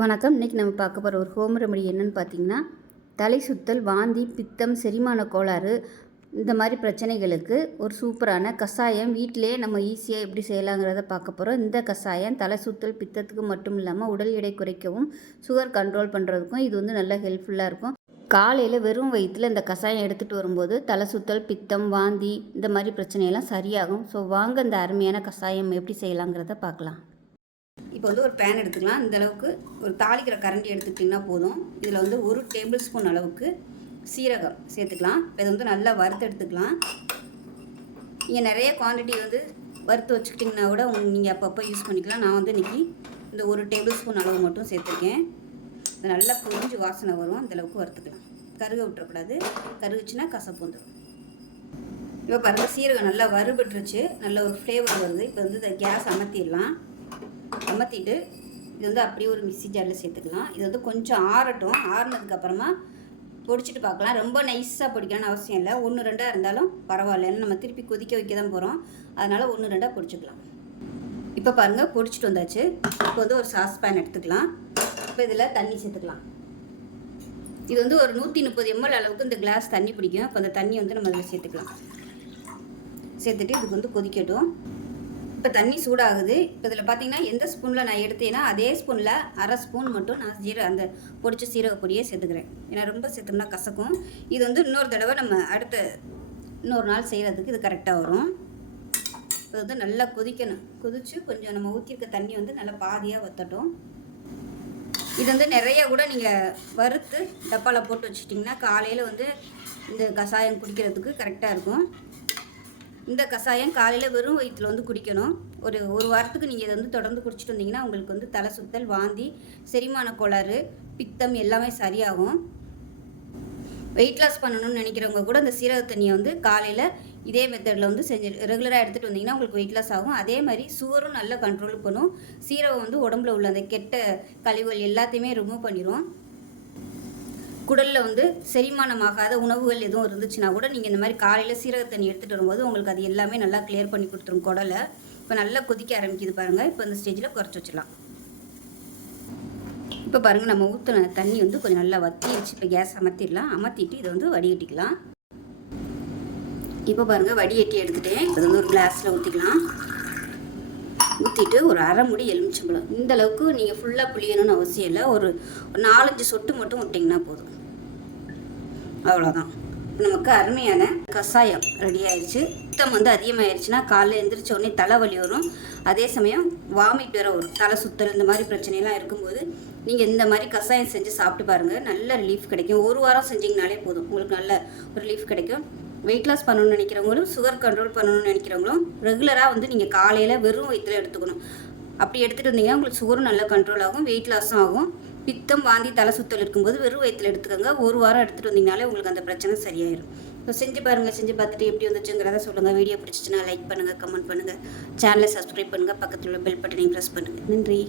வணக்கம். இன்றைக்கி நம்ம பார்க்க போகிற ஒரு ஹோம் ரெமடி என்னன்னு பார்த்தீங்கன்னா தலை சுத்தல் வாந்தி பித்தம் செரிமான கோளாறு இந்த மாதிரி பிரச்சனைகளுக்கு ஒரு சூப்பரான கஷாயம் வீட்டிலேயே நம்ம ஈஸியாக எப்படி செய்யலாங்கிறத பார்க்க போகிறோம் இந்த கஷாயம் தலை சுத்தல் பித்தத்துக்கு மட்டும் இல்லாமல் உடல் எடை குறைக்கவும் சுகர் கண்ட்ரோல் பண்ணுறதுக்கும் இது வந்து நல்ல ஹெல்ப்ஃபுல்லாக இருக்கும். காலையில் வெறும் வயிற்றில் இந்த கஷாயம் எடுத்துகிட்டு வரும்போது தலை சுத்தல் பித்தம் வாந்தி இந்த மாதிரி பிரச்சனையெல்லாம் சரியாகும். ஸோ வாங்க இந்த அருமையான கஷாயம் எப்படி செய்யலாங்கிறத பார்க்கலாம். இப்போ வந்து ஒரு பேன் எடுத்துக்கலாம். இந்த அளவுக்கு ஒரு தாளிக்கிற கரண்டி எடுத்துக்கிட்டிங்கன்னா போதும். இதில் வந்து ஒரு டேபிள் ஸ்பூன் அளவுக்கு சீரகம் சேர்த்துக்கலாம். இப்போ இதை வந்து நல்லா வறுத்து எடுத்துக்கலாம். நீங்கள் நிறைய குவான்டிட்டி வந்து வறுத்து வச்சுக்கிட்டிங்கன்னா கூட நீங்கள் அப்பப்போ யூஸ் பண்ணிக்கலாம். நான் வந்து இன்றைக்கி இந்த ஒரு டேபிள் ஸ்பூன் அளவு மட்டும் சேர்த்துருக்கேன். இது நல்லா புரிஞ்சு வாசனை வரும். அந்தளவுக்கு வறுத்துக்கலாம். கருக விட்டுறக்கூடாது. கருகுச்சுன்னா கசப்பு வந்துடும் இப்போ பாருங்கள் சீரகம் நல்லா வறுபட்டுருச்சு. நல்ல ஒரு ஃப்ளேவர் வருது. இப்போ வந்து இந்த கேஸ் அமர்த்திடலாம் அமர்த்திட்டு இது வந்து அப்படியே ஒரு மிக்சி ஜாரில் சேர்த்துக்கலாம். இது வந்து கொஞ்சம் ஆறட்டும். ஆறுனதுக்கப்புறமா பொடிச்சிட்டு பார்க்கலாம். ரொம்ப நைஸாக பொடிக்கணும்னு அவசியம் இல்லை. ஒன்று ரெண்டாக இருந்தாலும் பரவாயில்ல. ஏன்னா நம்ம திருப்பி கொதிக்க வைக்க தான் போகிறோம் அதனால் ஒன்று ரெண்டாக பொடிச்சிக்கலாம். இப்போ பாருங்கள் பொடிச்சிட்டு வந்தாச்சு. இப்போ வந்து ஒரு சாஸ் பேன் எடுத்துக்கலாம். இப்போ இதில் தண்ணி சேர்த்துக்கலாம். இது வந்து ஒரு நூற்றி முப்பது எம்எல் அளவுக்கு இந்த கிளாஸ் தண்ணி பிடிக்கும். இப்போ அந்த தண்ணி வந்து நம்ம இதில் சேர்த்துக்கலாம். சேர்த்துட்டு இதுக்கு வந்து கொதிக்கட்டும். இப்போ தண்ணி சூடாகுது. இப்போ இதில் பார்த்தீங்கன்னா எந்த ஸ்பூனில் நான் எடுத்தேன்னா அதே ஸ்பூனில் அரை ஸ்பூன் மட்டும் நான் ஜீர அந்த பொடிச்ச சீரக பொடியே சேர்த்துக்கிறேன். ஏன்னா ரொம்ப சேர்த்தோம்னா கசக்கும். இது வந்து இன்னொரு தடவை நம்ம அடுத்த இன்னொரு நாள் செய்கிறதுக்கு இது கரெக்டாக வரும். இது வந்து நல்லா கொதிக்கணும். கொதித்து கொஞ்சம் நம்ம ஊற்றிருக்க தண்ணி வந்து நல்லா பாதியாக வத்தட்டும். இது வந்து நிறைய கூட நீங்கள் வறுத்து டப்பாவில் போட்டு வச்சிட்டிங்கன்னா காலையில் வந்து இந்த கஷாயம் குடிக்கிறதுக்கு கரெக்டாக இருக்கும். இந்த கஷாயம் காலையில் வெறும் வயிற்றில் வந்து குடிக்கணும். ஒரு ஒரு வாரத்துக்கு நீங்கள் இதை வந்து தொடர்ந்து குடிச்சிட்டு வந்தீங்கன்னா உங்களுக்கு வந்து தலை சுத்தல் வாந்தி செரிமான கோளாறு பித்தம் எல்லாமே சரியாகும். வெயிட் லாஸ் பண்ணணும்னு நினைக்கிறவங்க கூட இந்த சீரக தண்ணியை வந்து காலையில் இதே மெத்தடில் வந்து செஞ்சு ரெகுலராக எடுத்துகிட்டு வந்தீங்கன்னா உங்களுக்கு வெயிட் லாஸ் ஆகும். அதே மாதிரி சுகரும் நல்லா கண்ட்ரோல் பண்ணும் சீரகம் வந்து உடம்புல உள்ள அந்த கெட்ட கழிவுகள் எல்லாத்தையுமே ரிமூவ் பண்ணிடும் குடலில் வந்து செரிமானமாகாத உணவுகள் எதுவும் இருந்துச்சுன்னா கூட நீங்கள் இந்த மாதிரி காலையில் சீரக தண்ணி எடுத்துகிட்டு வரும்போது உங்களுக்கு அது எல்லாமே நல்லா கிளியர் பண்ணி கொடுத்துரும் குடலை. இப்போ நல்லா கொதிக்க ஆரம்பிக்குது பாருங்கள் இப்போ இந்த ஸ்டேஜில் குறைச்சி வச்சிடலாம். இப்போ பாருங்கள் நம்ம ஊற்றின தண்ணி வந்து கொஞ்சம் நல்லா வத்திடுச்சு இப்போ கேஸ் அமர்த்திடலாம் அமர்த்திட்டு இதை வந்து வடிகட்டிக்கலாம். இப்போ பாருங்கள் வடிகட்டி எடுத்துகிட்டேன் இப்போ வந்து ஒரு கிளாஸில் ஊற்றிக்கலாம் ஊற்றிட்டு ஒரு அரை முடி எலுமிச்சம்பழம். இந்த அளவுக்கு நீங்கள் ஃபுல்லாக புளியணும்னு அவசியம் இல்லை. ஒரு நாலஞ்சு சொட்டு மட்டும் விட்டிங்கன்னா போதும். அவ்வளோதான் நமக்கு அருமையான கஷாயம் ரெடி ஆயிடுச்சு. சுத்தம் வந்து அதிகமாகிடுச்சுன்னா காலைல எழுந்திரிச்ச உடனே தலைவலி வரும். அதே சமயம் வாமிட் வேற வரும். தலை சுத்தல் இந்த மாதிரி பிரச்சனைலாம் இருக்கும்போது நீங்கள் இந்த மாதிரி கஷாயம் செஞ்சு சாப்பிட்டு பாருங்கள் நல்ல ரிலீஃப் கிடைக்கும். ஒரு வாரம் செஞ்சிங்கனாலே போதும். உங்களுக்கு நல்ல ஒரு ரிலீஃப் கிடைக்கும். வெயிட் லாஸ் பண்ணணும்னு நினைக்கிறவங்களும் சுகர் கண்ட்ரோல் பண்ணணும்னு நினைக்கிறவங்களும் ரெகுலராக வந்து நீங்கள் காலையில் வெறும் வயிற்றில் எடுத்துக்கணும். அப்படி எடுத்துகிட்டு வந்தீங்கன்னா உங்களுக்கு சுகரும் நல்லா கண்ட்ரோல் ஆகும். வெயிட் லாஸும் ஆகும். பித்தம் வாந்தி தலை சுத்தல் இருக்கும்போது வெறும் வயிற்றில் எடுத்துக்கோங்க. ஒரு வாரம் எடுத்துகிட்டு வந்தீங்கனாலே உங்களுக்கு அந்த பிரச்சனை சரியாயிடும் ஸோ செஞ்சு பாருங்கள் செஞ்சு பார்த்துட்டு எப்படி வந்துச்சுங்கிறத சொல்லுங்கள் வீடியோ பிடிச்சிச்சுன்னா லைக் பண்ணுங்கள் கமெண்ட் பண்ணுங்கள் சேனலை சப்ஸ்கிரைப் பண்ணுங்கள் பக்கத்தில் உள்ள பெல் பட்டனையும் ப்ரெஸ் பண்ணுங்கள் நன்றி.